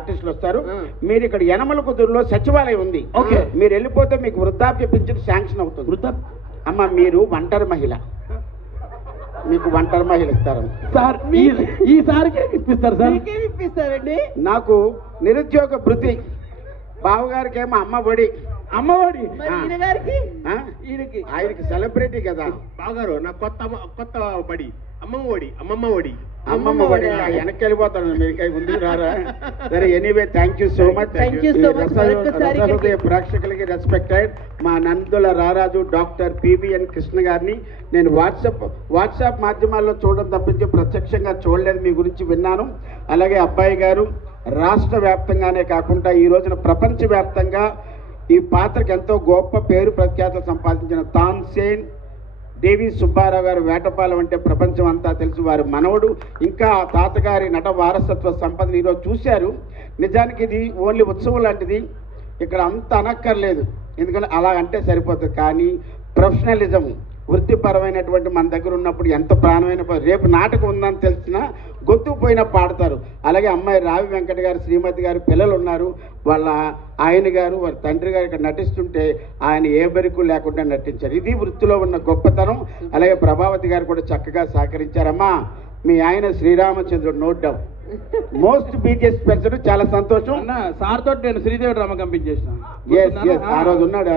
ఆర్టిస్టులు వస్తారు. మీరు ఇక్కడ యనమల కుదురులో సచివాలయం ఉంది, మీరు వెళ్ళిపోతే మీకు వృద్ధాప్య పింఛన్ శాంక్షన్ అవుతుంది. అమ్మ మీరు ఒంటరి మహిళ, మీకు ఒంటరి మహిళ ఇస్తారు సార్. ఈసారికి ఇప్పిస్తారు సార్. ఇప్పిస్తారండి. నాకు నిరుద్యోగ భృతి, బావగారికి ఏమో అమ్మఒడి. అమ్మఒడి ఆయనకి సెలబ్రిటీ కదా బావగారు. నాకు కొత్త బడి అమ్మమ్మ ఒడి. అమ్మమ్మ ఒడి వెనక్కి వెళ్ళిపోతాను, మీరు ముందుకు రారా? సరే, anyway thank you so much. రసహృదయ ప్రేక్షకులకి రెస్పెక్టెడ్ మా నందుల రారాజు డాక్టర్ పివిఎన్ కృష్ణ గారిని నేను వాట్సాప్ మాధ్యమాల్లో చూడడం తప్పించి ప్రత్యక్షంగా చూడలేదు, మీ గురించి విన్నాను. అలాగే అబ్బాయి గారు రాష్ట్ర వ్యాప్తంగానే కాకుండా ఈ రోజున ప్రపంచవ్యాప్తంగా ఈ పాత్రకి ఎంతో గొప్ప పేరు ప్రఖ్యాతలు సంపాదించిన తాన్సేన్ దేవి సుబ్బారావు గారు వేటపాలెం అంటే ప్రపంచం అంతా తెలుసు. వారి మనవడు ఇంకా తాతగారి నట వారసత్వ సంపదను ఈరోజు చూశారు. నిజానికి ఇది ఓన్లీ ఉత్సవం లాంటిది, ఇక్కడ అంత అనక్కర్లేదు, ఎందుకంటే అలా అంటే సరిపోతుంది. కానీ ప్రొఫెషనలిజం, వృత్తిపరమైనటువంటి మన దగ్గర ఉన్నప్పుడు ఎంత ప్రాణమైన రేపు నాటకం ఉందని తెలిసినా గొంతుకుపోయినా పాడతారు. అలాగే అమ్మాయి రావి వెంకట గారు, శ్రీమతి గారు పిల్లలు ఉన్నారు. వాళ్ళ ఆయన గారు, వారి తండ్రి గారు ఇక్కడ నటిస్తుంటే ఆయన ఏ బెరుకు లేకుండా నటించారు. ఇది వృత్తిలో ఉన్న గొప్పతనం. అలాగే ప్రభావతి గారు కూడా చక్కగా సహకరించారమ్మా. మీ ఆయన శ్రీరామచంద్రుడు, నోట్ డౌన్, మోస్ట్ బీజియస్ట్ పర్సన్. చాలా సంతోషం. సార్ తోటి నేను శ్రీదేవి డ్రామా కంపించేసిన. ఆ రోజు ఉన్నాడు.